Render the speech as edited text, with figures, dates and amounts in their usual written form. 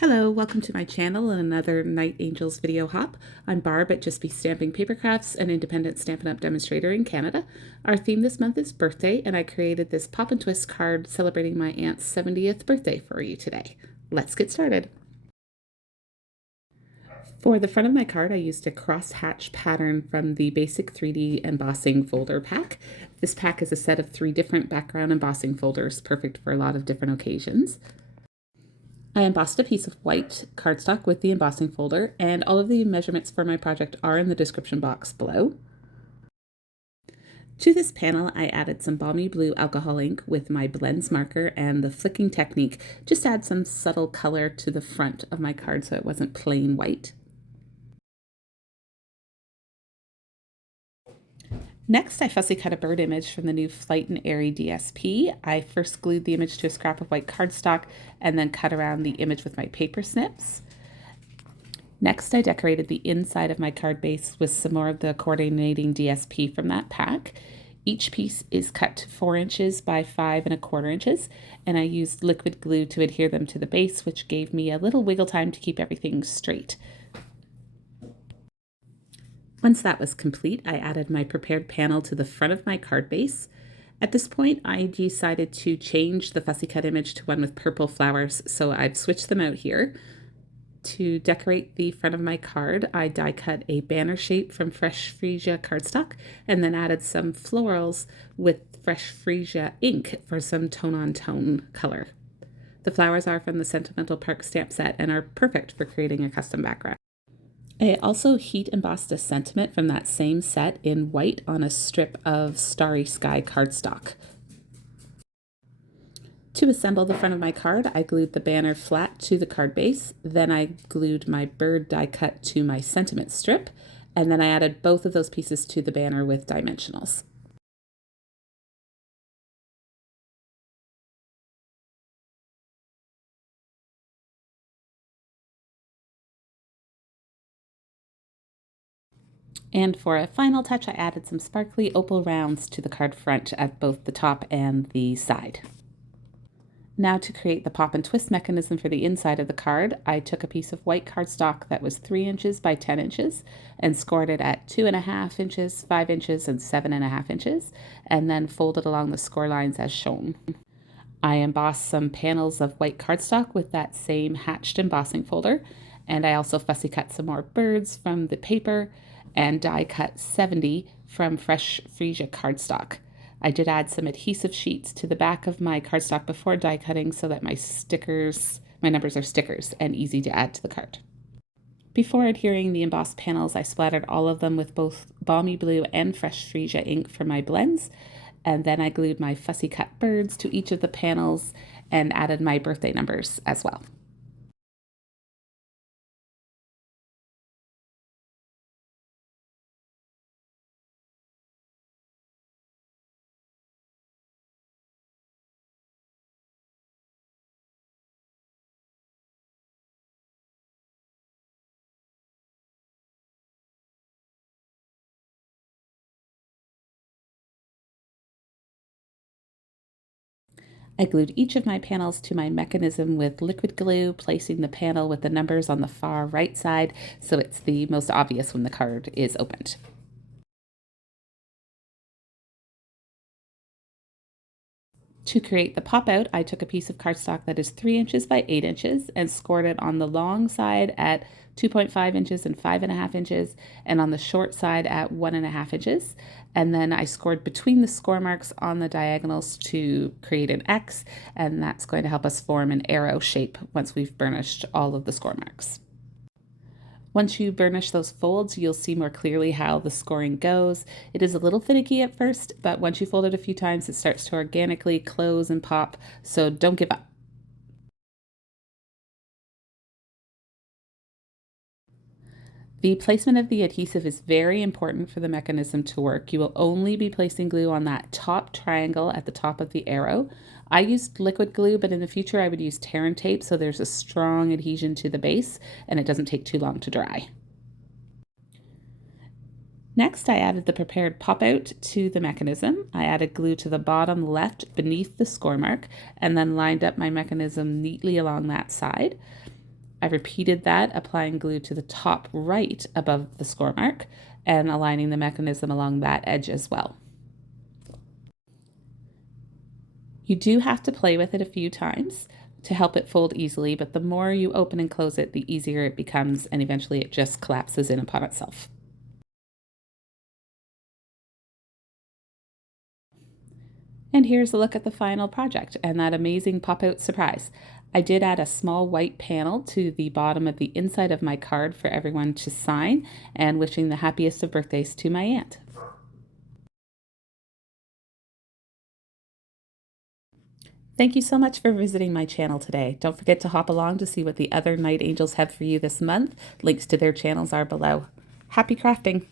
Hello, welcome to my channel and another Night Angels video hop. I'm Barb at Just Be Stamping Paper Crafts, an independent Stampin' Up! Demonstrator in Canada. Our theme this month is birthday, and I created this pop and twist card celebrating my aunt's 70th birthday for you today. Let's get started. For the front of my card, I used a cross-hatch pattern from the Basic 3D Embossing Folder pack. This pack is a set of 3 different background embossing folders, perfect for a lot of different occasions. I embossed a piece of white cardstock with the embossing folder, and all of the measurements for my project are in the description box below. To this panel, I added some balmy blue alcohol ink with my blends marker and the flicking technique, just to add some subtle color to the front of my card so it wasn't plain white. Next, I fussy cut a bird image from the new Flight Airy DSP. I first glued the image to a scrap of white cardstock and then cut around the image with my paper snips. Next, I decorated the inside of my card base with some more of the coordinating DSP from that pack. Each piece is cut to 4 inches by 5¼ inches, and I used liquid glue to adhere them to the base, which gave me a little wiggle time to keep everything straight. Once that was complete, I added my prepared panel to the front of my card base. At this point, I decided to change the fussy cut image to one with purple flowers, so I've switched them out here. To decorate the front of my card, I die cut a banner shape from Fresh Freesia cardstock and then added some florals with Fresh Freesia ink for some tone-on-tone color. The flowers are from the Sentimental Park stamp set and are perfect for creating a custom background. I also heat embossed a sentiment from that same set in white on a strip of Starry Sky cardstock. To assemble the front of my card, I glued the banner flat to the card base, then I glued my bird die cut to my sentiment strip, and then I added both of those pieces to the banner with dimensionals. And for a final touch, I added some sparkly opal rounds to the card front at both the top and the side. Now to create the pop and twist mechanism for the inside of the card, I took a piece of white cardstock that was 3 inches by 10 inches and scored it at 2½ inches, 5 inches, and 7½ inches, and then folded along the score lines as shown. I embossed some panels of white cardstock with that same hatched embossing folder, and I also fussy cut some more birds from the paper and die cut 70 from Fresh Freesia cardstock. I did add some adhesive sheets to the back of my cardstock before die cutting so that my numbers are stickers and easy to add to the card. Before adhering the embossed panels, I splattered all of them with both balmy blue and Fresh Freesia ink for my blends, and then I glued my fussy cut birds to each of the panels and added my birthday numbers as well. I glued each of my panels to my mechanism with liquid glue, placing the panel with the numbers on the far right side so it's the most obvious when the card is opened. To create the pop out, I took a piece of cardstock that is 3 inches by 8 inches and scored it on the long side at 2.5 inches and 5½ inches, and on the short side at 1½ inches. And then I scored between the score marks on the diagonals to create an X, and that's going to help us form an arrow shape once we've burnished all of the score marks. Once you burnish those folds, you'll see more clearly how the scoring goes. It is a little finicky at first, but once you fold it a few times, it starts to organically close and pop, so don't give up. The placement of the adhesive is very important for the mechanism to work. You will only be placing glue on that top triangle at the top of the arrow. I used liquid glue, but in the future I would use tear and tape so there's a strong adhesion to the base and it doesn't take too long to dry. Next, I added the prepared pop out to the mechanism. I added glue to the bottom left beneath the score mark and then lined up my mechanism neatly along that side. I repeated that, applying glue to the top right above the score mark and aligning the mechanism along that edge as well. You do have to play with it a few times to help it fold easily, but the more you open and close it, the easier it becomes, and eventually it just collapses in upon itself. And here's a look at the final project and that amazing pop-out surprise. I did add a small white panel to the bottom of the inside of my card for everyone to sign, and wishing the happiest of birthdays to my aunt. Thank you so much for visiting my channel today. Don't forget to hop along to see what the other Night Angels have for you this month. Links to their channels are below. Happy crafting!